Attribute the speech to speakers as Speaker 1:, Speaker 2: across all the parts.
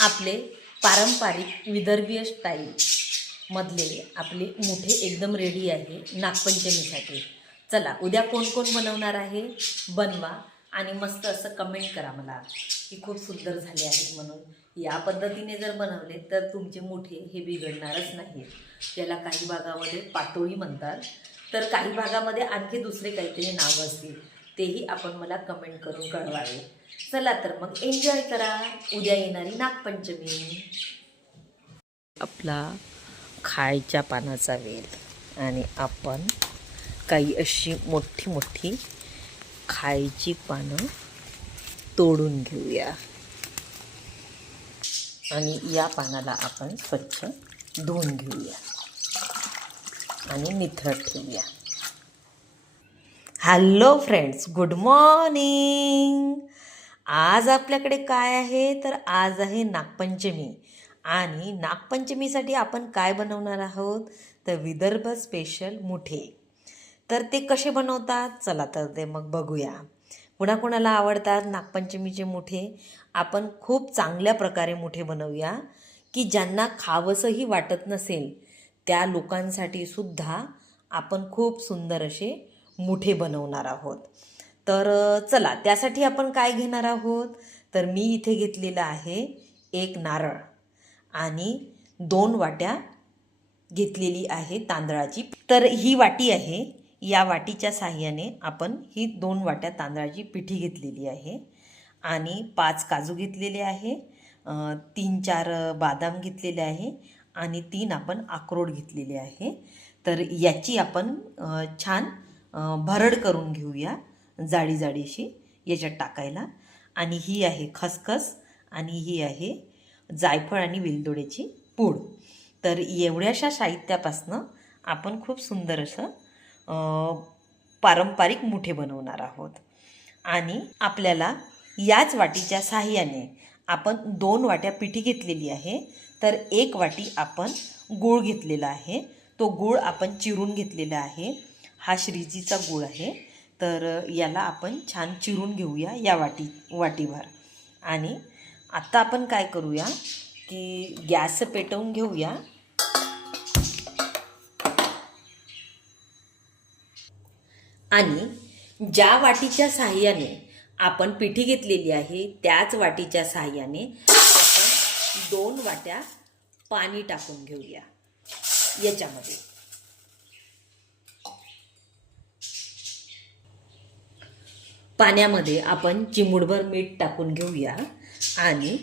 Speaker 1: आपले पारंपरिक विदर्भीय स्टाईलमधले आपले मुठे एकदम रेडी आहे नागपंचमीसाठी. चला उद्या कोण कोण बनवणार आहे? बनवा आणि मस्त असं कमेंट करा मला की खूप सुंदर झाले आहेत म्हणून. या पद्धतीने जर बनवले तर तुमचे मुठे हे बिघडणारच नाहीत. त्याला काही भागामध्ये पातोळी म्हणतात. तर काही भागामध्ये आणखी दुसरे काहीतरी नावं असतील तेही आपण मला कमेंट करून कळवावे. चला तर मग एन्जॉय करा. उद्या येणारी नागपंचमी. आपला खायच्या पानाचा वेल. आणि आपण काही अशी मोठी मोठी खायची पानं तोडून घेऊया. आणि या पानाला आपण स्वच्छ धुवून घेऊया. आणि निथळत ठेवूया. हॅलो फ्रेंड्स गुड मॉर्निंग आज आपल्याकडे काय आहे? तर आज आहे नागपंचमी. आणि नागपंचमीसाठी आपण काय बनवणार आहोत? तर विदर्भ स्पेशल मुठे. तर ते कसे बनवतात? चला तर ते मग बघूया. कुणाकुणाला आवडतात नागपंचमीचे मुठे? आपण खूप चांगल्या प्रकारे मुठे बनवूया. की ज्यांना खावंसंही वाटत नसेल त्या लोकांसाठी सुद्धा आपण खूप सुंदर असे मुठे बनवणार आहोत. तर चला त्यासाठी आपण काय घेणार आहोत? तर मी इथे घेतलेलं आहे एक नारळ आणि दोन वाट्या घेतलेली आहे तांदळाची. तर ही वाटी आहे या वाटीच्या साह्याने आपण ही दोन वाट्या तांदळाची पिठी घेतलेली आहे आणि पाच काजू घेतलेले आहे तीन चार बादाम घेतलेले आहे आणि तीन आपण अक्रोड घेतलेले आहे. तर याची आपण छान भरड करून घेऊया. जाडी जाडीशी याच्यात टाकायला. आणि ही आहे खसखस आणि ही आहे जायफळ आणि वेलदोड्याची पूड. तर एवढ्याशा साहित्यापासनं आपण खूप सुंदर असं पारंपरिक मुठे बनवणार आहोत. आणि आपल्याला याच वाटीच्या साह्याने आपण दोन वाट्या पिठी घेतलेली आहे. तर एक वाटी आपण गूळ घेतलेला आहे. तो गूळ आपण चिरून घेतलेला आहे. हा श्रीजीचा गूळ आहे. तर याला आपण छान चिरून घेऊया या वाटी वाटीभर आणि आत्ता आपण काय करूया की गॅस पेटवून घेऊया. आणि ज्या वाटीच्या सहाय्याने आपण पिठी घेतलेली आहे त्याच वाटीच्या सहाय्याने आपण दोन वाट्या पाणी टाकून घेऊया. याच्यामध्ये. पाण्यामध्ये आपण चिमुडभर मीठ टाकून घेऊया आणि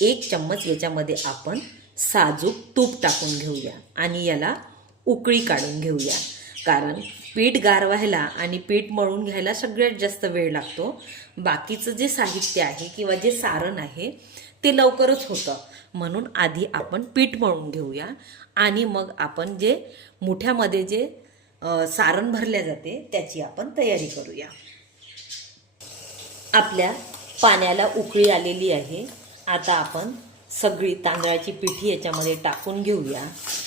Speaker 1: एक चम्मच याच्यामध्ये आपण साजूक तूप टाकून घेऊया आणि याला उकळी काढून घेऊया. कारण पीठ गार व्हायला आणि पीठ मळून घ्यायला सगळ्यात जास्त वेळ लागतो. बाकीचं जे साहित्य आहे किंवा जे सारण आहे ते लवकरच होतं. म्हणून आधी आपण पीठ मळून घेऊया आणि मग आपण जे मुठ्यामध्ये जे सारण भरले जाते त्याची आपण तयारी करूया. आपल्या पाण्याला उकळी आलेली आहे. आता आपण सगळी तांदळाची पिठी याच्यामध्ये टाकून घेऊया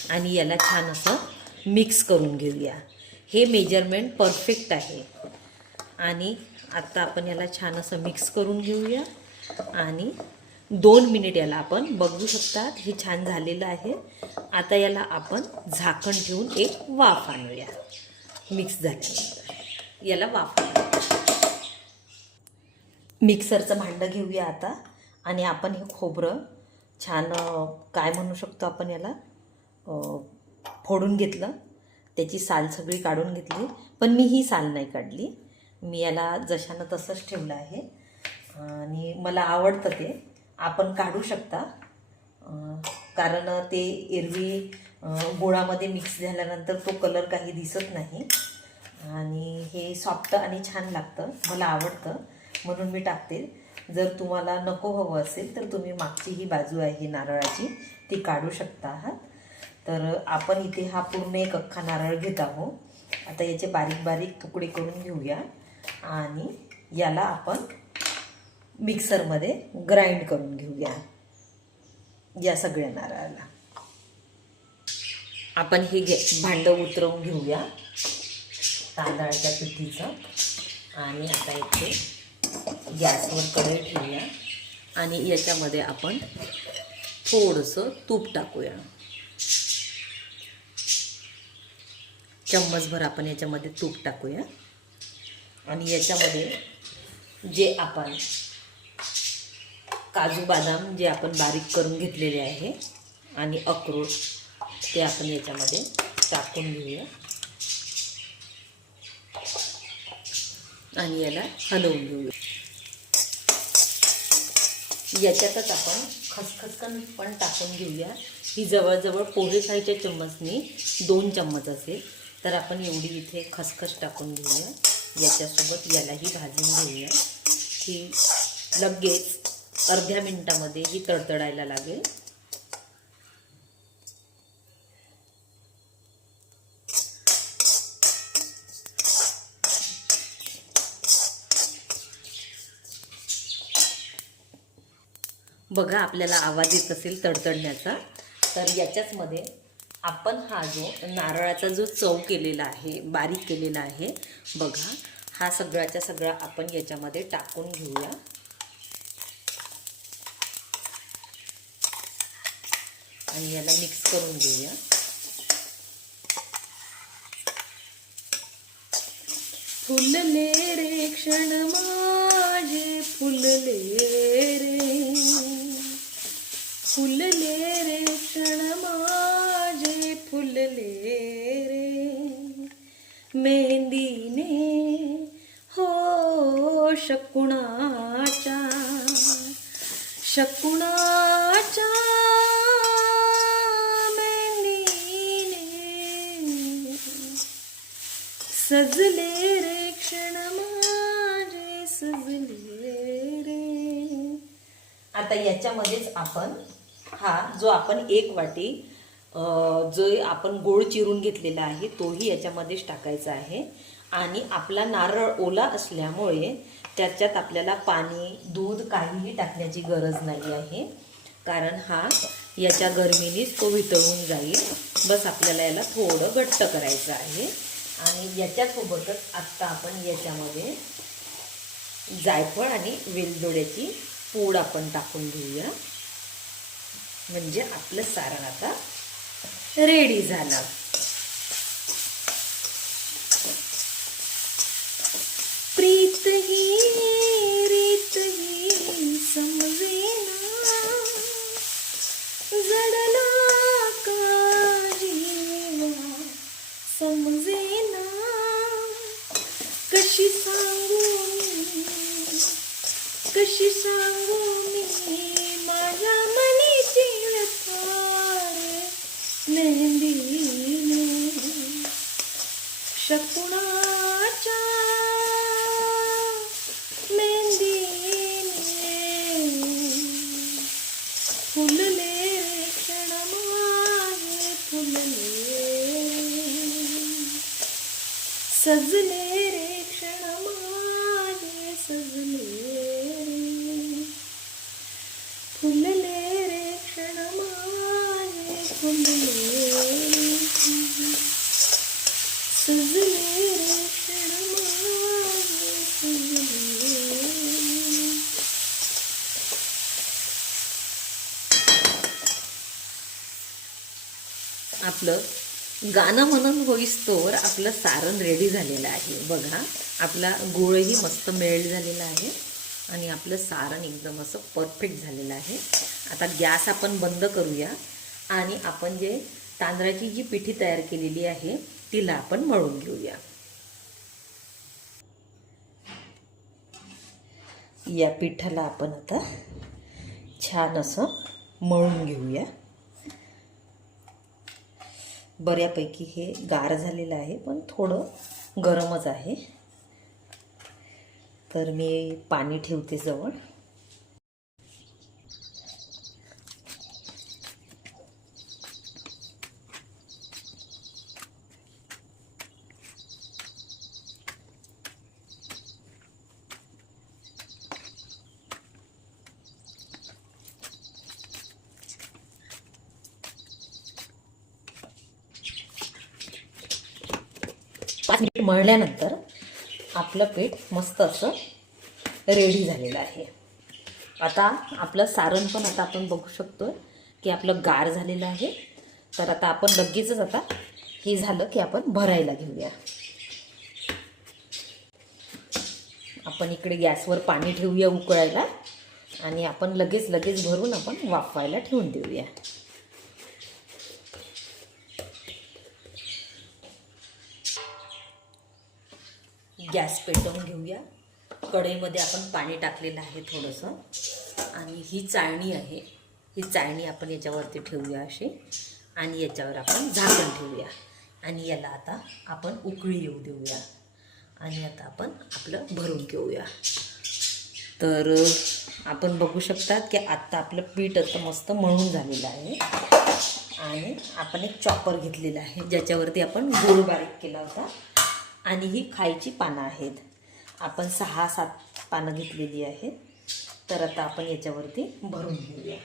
Speaker 1: आणि याला छान असं मिक्स करून घेऊया. हे मेजरमेंट परफेक्ट आहे. आणि आता आपण याला छान असं मिक्स करून घेऊया. आणि दोन मिनिट याला आपण बघू शकतात. हे छान झालेलं आहे. आता याला आपण झाकण ठेवून एक वाफ आणूया. मिक्स झाल्यानंतर याला वाफ आणूया. मिक्सरचं भांडं घेऊया आता. आणि आपण हे खोबरं छान काय म्हणू शकतो आपण याला? फोडून घेतलं. त्याची साल सगळी काढून घेतली. पण मी ही साल नाही काढली. मी याला जशानं तसंच ठेवलं आहे. आणि मला आवडतं ते. आपण काढू शकता. कारण ते एरवी गोळामध्ये गुळामध्ये मिक्स झाल्यानंतर तो कलर काही दिसत नाही. आणि हे सॉफ्ट आणि छान लागतं. मला आवडतं. म्हणून मी टाकते जर तुम्हाला नको हवं असेल तर तुम्ही मागची ही बाजू आहे नारळाची ती काढू शकता आहात. तर आपण इथे हा पूर्ण एक अख्खा नारळ घेत आहोत. आता याचे बारीक बारीक तुकडे करून घेऊया. आणि याला आपण मिक्सरमध्ये ग्राइंड करून घेऊया या सगळ्या नारळाला. आपण हे घे भांडं उतरवून घेऊया तांदळाच्या पिठीचं. आणि आता इथे गॅसवर कढई ठेवूया. आणि याच्यामध्ये आपण थोडंसं तूप टाकूया. चम्मचभर आपण याच्यामध्ये तूप टाकूया. आणि याच्यामध्ये जे आपण काजू बदाम जे आपण बारीक करून घेतलेले आहे आणि अक्रोड ते आपण याच्यामध्ये टाकून घेऊया. आणि याला हलवून घेऊया. याच्यातच आपण खसखसकन पण टाकून घेऊया. ही जवळजवळ पोहे खायच्या चम्मचनी दोन चम्मच असेल. तर आपण एवढी इथे खसखस टाकून घेऊया. याच्यासोबत यालाही भाजून घेऊया. की लगेच अर्ध्या मिनटामध्ये ही तडतडायला लागेल. बघा आपल्याला आवाज येत असेल तडतडण्याचा. तर याच्याचमध्ये आपण हा जो नारळाचा जो चव केलेला आहे बारीक केलेला आहे बघा हा सगळ्याच्या सगळा आपण याच्यामध्ये टाकून घेऊया. आणि याला मिक्स करून घेऊया. फुलले रे क्षण माझे फुलले रे. फुलले रे क्षण माझे फुलले रे. मेहंदीने हो शकुणाच्या शकुणाच्या मेहंदीने सजले रे क्षण माझे सजले रे. आता याच्यामध्येच आपण हा जो आपण एक वाटी जो आपण गोळ चिरून घेतलेला आहे तोही याच्यामध्येच टाकायचा आहे. आणि आपला नारळ ओला असल्यामुळे त्याच्यात आपल्याला पाणी दूध काहीही टाकण्याची गरज नाही आहे. कारण हा याच्या गरमीनेच तो वितळून जाईल. बस आपल्याला याला थोडं घट्ट करायचं आहे. आणि याच्यासोबतच आत्ता आपण याच्यामध्ये जायफळ आणि वेलदोड्याची पूड आपण टाकून घेऊया. म्हणजे आपलं सारण आता रेडी झालं. प्रीत ही रीत ही समजेना जडला का जीवा समजेना कशी सांगू कशी सांगू मी माझ्या मनीची व्यथार मेहंदीने शकुणाच्या मेहंदीने फुलले रे क्षण माझे फुलले सजले रे क्षण माझे सजले रे फुलले रे क्षण माझे फुलले सजले रे क्षण माझे सजले आपलं गाणं म्हणून होईस्तोवर आपलं सारण रेडी झालेलं आहे. बघा आपला गुळही मस्त मेल्ट झालेला आहे आणि आपलं सारण एकदम असं परफेक्ट झालेलं आहे. आता गॅस आपण बंद करूया आणि आपण जे तांदळाची जी पिठी तयार केलेली आहे तिला आपण मळून घेऊया. या पिठाला आपण आता छान असं मळून घेऊया. बऱ्यापैकी हे गार झालेलं आहे पण थोडं गरमच आहे. तर मी पाणी ठेवते जवळ पाच मिनिट मळल्यानंतर आपलं पीठ मस्त असं रेडी झालेलं आहे. आता आपलं सारण पण आता आपण बघू शकतो की आपलं गार झालेलं आहे. तर आता आपण लगेचच आता हे झालं की आपण भरायला घेऊया. आपण इकडे गॅसवर पाणी ठेवूया उकळायला आणि आपण लगेच लगेच भरून आपण वाफवायला ठेवून देऊया. गॅस पेटवून घेऊया. कढईमध्ये आपण पाणी टाकलेलं आहे थोडंसं. आणि ही चाळणी आहे. ही चाळणी आपण याच्यावरती ठेवूया अशी. आणि याच्यावर आपण झाकण ठेवूया. आणि याला आता आपण उकळी येऊ देऊया. आणि आता आपण आपलं भरून घेऊया. तर आपण बघू शकतात की आत्ता आपलं पीठ आता मस्त मळून झालेलं आहे. आणि आपण एक चॉपर घेतलेला आहे ज्याच्यावरती आपण गोळ बारीक केला होता. आणि ही खायची पानं आहेत. आपण सहा सात पानं घेतलेली आहेत. तर आता आपण याच्यावरती भरून घेऊया.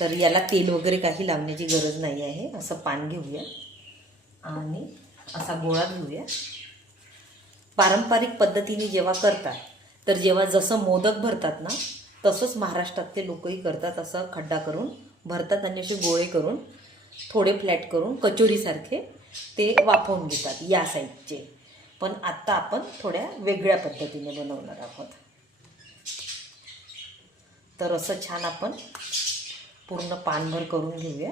Speaker 1: तर याला तेल वगैरे काही लावण्याची गरज नाही आहे. असं पान घेऊया. आणि असा गोळा घेऊया. पारंपरिक पद्धतीने जेव्हा करतात तर जेव्हा जसं मोदक भरतात ना तसंच महाराष्ट्रातले लोकही करतात असं खड्डा करून भरतात आणि असे गोळे करून थोडे फ्लॅट करून कचोरीसारखे ते वाफवून घेतात या साईजचे पण आत्ता आपण थोड्या वेगळ्या पद्धतीने बनवणार आहोत. तर असं छान आपण पूर्ण पानभर करून घेऊया.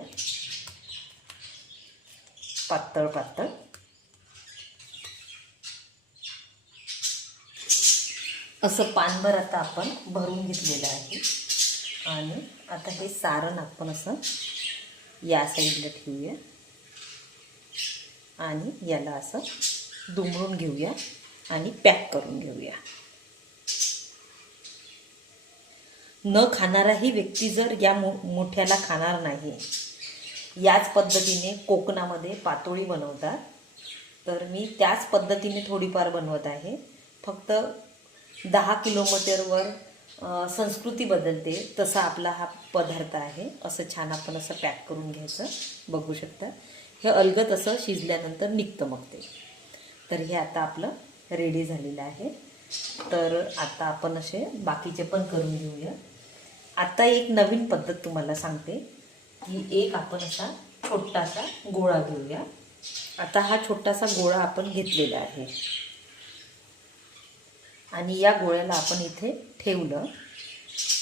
Speaker 1: पातळ पातळ. असं पानभर आता आपण भरून घेतलेलं आहे. आणि आता हे सारण आपण असं या साईडला ठेवूया. आणि याला असं दुमळून घेऊया आणि पॅक करून घेऊया. न खाणाराही व्यक्ती जर या मो मोठ्याला खाणार नाही याच पद्धतीने कोकणामध्ये पातोळी बनवतात. तर मी त्याच पद्धतीने थोडीफार बनवत आहे. फक्त दहा किलोमीटरवर संस्कृती बदलते तसा आपला हा पदार्थ आहे. असं छान आपण असं पॅक करून घ्यायचं. बघू शकता. हे अलगत असं शिजल्यानंतर निघतं मग ते. तर हे आता आपलं रेडी झालेलं आहे. तर आता आपण असे बाकीचे पण करून घेऊया. आता एक नवीन पद्धत तुम्हाला सांगते. की एक आपण असा छोटासा गोळा घेऊया. आता हा छोटासा गोळा आपण घेतलेला आहे. आणि या गोळ्याला आपण इथे ठेवलं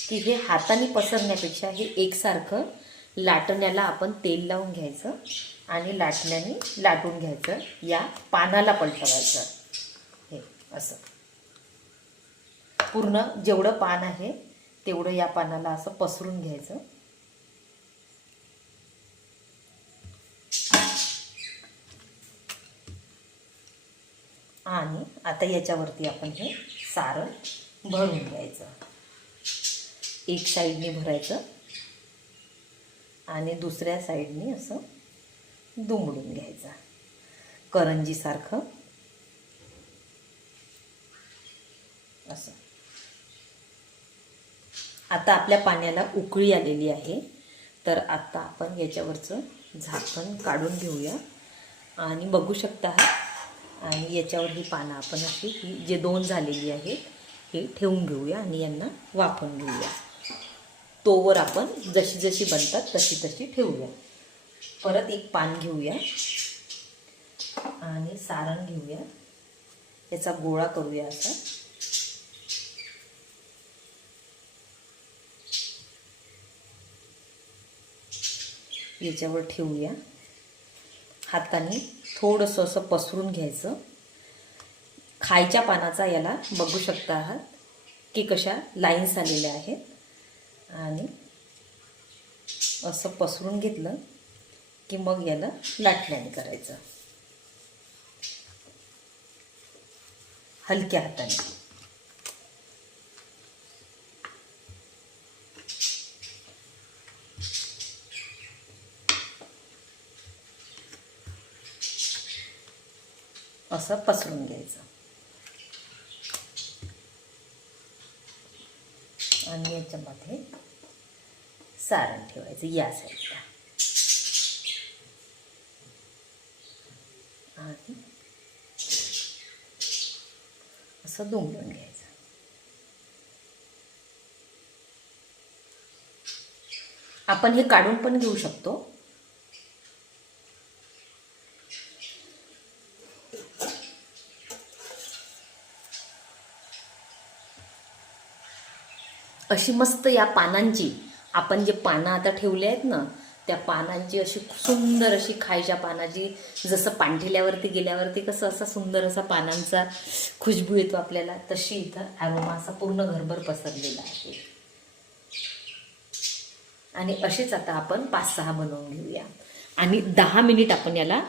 Speaker 1: की हे हाताने पसरण्यापेक्षा हे एकसारखं लाटण्याला आपण तेल लावून घ्यायचं आणि लाटण्याने लाटून घ्यायचं. या पानाला पलटवायचं. हे असं. पूर्ण जेवढं पान आहे तेवढं या पानाला असं पसरून घ्यायचं. आणि आता याच्यावरती आपण हे सारण भरून घ्यायचं. एक साईडने भरायचं आणि दुसऱ्या साईडने असं दुमडून घ्यायचं. करंजीसारखं असं. आता आपल्या पाण्याला उकळी आलेली आहे. तर आता आपण याच्यावरचं झाकण काढून घेऊया. आणि बघू शकता हा आणि याच्यावर ही पानं आपण अशी ही जे दोन झालेली आहेत हे ठेवून घेऊया आणि यांना वापरून घेऊया. तोवर आपण जशी जशी बनतात तशी तशी ठेवूया. परत एक पान घेऊया आणि सारण घेऊया. याचा गोळा करूया असा. याच्यावर ठेवूया. हाताने थोडंसं असं पसरून घ्यायचं. खायच्या पानाचा याला बघू शकता आहात की कशा लाईन्स आलेल्या आहेत. आणि असं पसरून घेतलं की मग याला लाटण्याने करायचं. हलक्या हाताने. असं पसरून घ्यायचं. आणि याच्यामध्ये सारण ठेवायचं या साईडला. आणि असं दुमडून घ्यायचं. आपण हे काढून पण घेऊ शकतो. अशी मस्त या पानांची. आपण जे पानं आता ठेवले आहेत ना त्या पानांची अशी सुंदर अशी खायच्या पानाची जसं पांढिल्यावरती गेल्यावरती कसं असा सुंदर असा पानांचा खुशबू येतो आपल्याला तशी इथं ॲरोमा असा पूर्ण घरभर पसरलेला आहे. आणि असेच आता आपण पाच सहा बनवून घेऊया. आणि दहा मिनिट आपण याला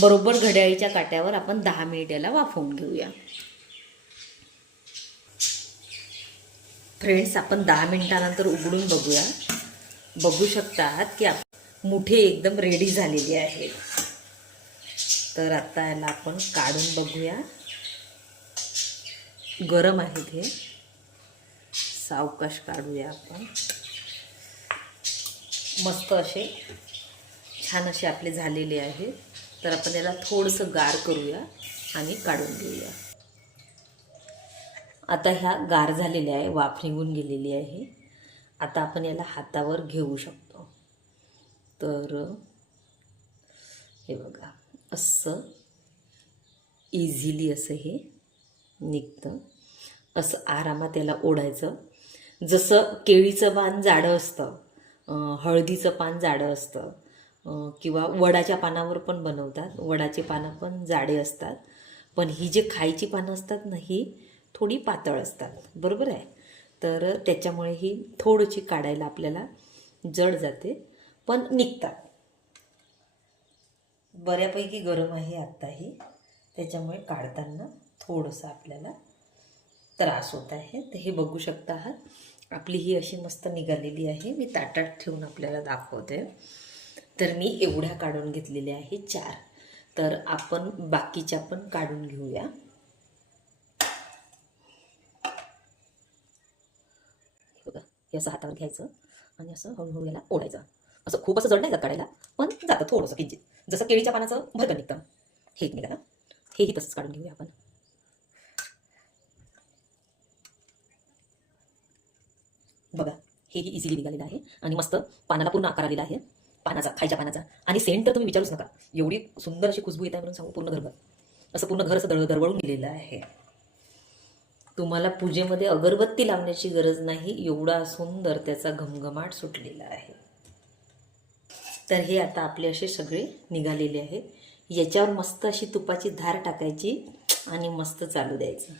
Speaker 1: बरोबर घड्याळीच्या काट्यावर आपण दहा मिनिट याला वाफवून घेऊया. फ्रेंड्स आपण दहा मिनटानंतर उघडून बघूया. बघू शकतात की आप मुठे एकदम रेडी झालेली आहेत. तर आता याला आपण काढून बघूया. गरम आहे ते सावकाश काढूया आपण. मस्त असे छान असे आपले झालेले आहेत. तर आपण याला थोडंसं गार करूया आणि काढून घेऊया. आता ह्या गार झालेल्या आहे वाफ निघून गेलेली आहे. आता आपण याला हातावर घेऊ शकतो. तर हे बघा असं इझिली असं हे निघतं. असं आरामात याला ओढायचं. जसं केळीचं पान जाडं असतं हळदीचं पान जाडं असतं किंवा वडाच्या पानावर पण बनवतात. वडाचे पानं पण जाडे असतात. पण ही जे खायची पानं असतात ना ही थोडी पातळ असतात. बरोबर आहे? तर त्याच्यामुळे ही थोडीशी काढायला आपल्याला जड जाते पण निघतात. बऱ्यापैकी गरम आहे आत्ताही. त्याच्यामुळे काढताना थोडंसं आपल्याला त्रास होत आहे. तर हे बघू शकता आहात. आपली ही अशी मस्त निघालेली आहे. मी ताटात ठेवून आपल्याला दाखवते. तर मी एवढ्या काढून घेतलेल्या आहे चार. तर आपण बाकीच्या पण काढून घेऊया. हे असं हातावर घ्यायचं आणि असं हळूहळू याला ओढायचं. असं खूप असं जड नाही जात काढायला पण जातं थोडंसं किंचित. जसं केळीच्या पानाचं भरकन निघतं. हे एक निघालं. हेही तसंच काढून घेऊया आपण. बघा हेही इझिली निघालेलं आहे आणि मस्त पानाला पूर्ण आकार आलेला आहे. पानाचा खायच्या पानाचा. आणि सेंट तर तुम्ही विचारूच नका. एवढी सुंदर अशी खुशबू येत आहे म्हणून सांगू पूर्ण घरभर असं पूर्ण घर असं दळ दरवळून गेलेलं आहे. तुम्हाला पूजेमध्ये अगरबत्ती लावण्याची गरज नाही एवढा सुंदर त्याचा घमघमाट सुटलेला आहे. तर हे आता आपले असे सगळे निघालेले आहेत. याच्यावर मस्त अशी तुपाची धार टाकायची आणि मस्त चालू द्यायचं.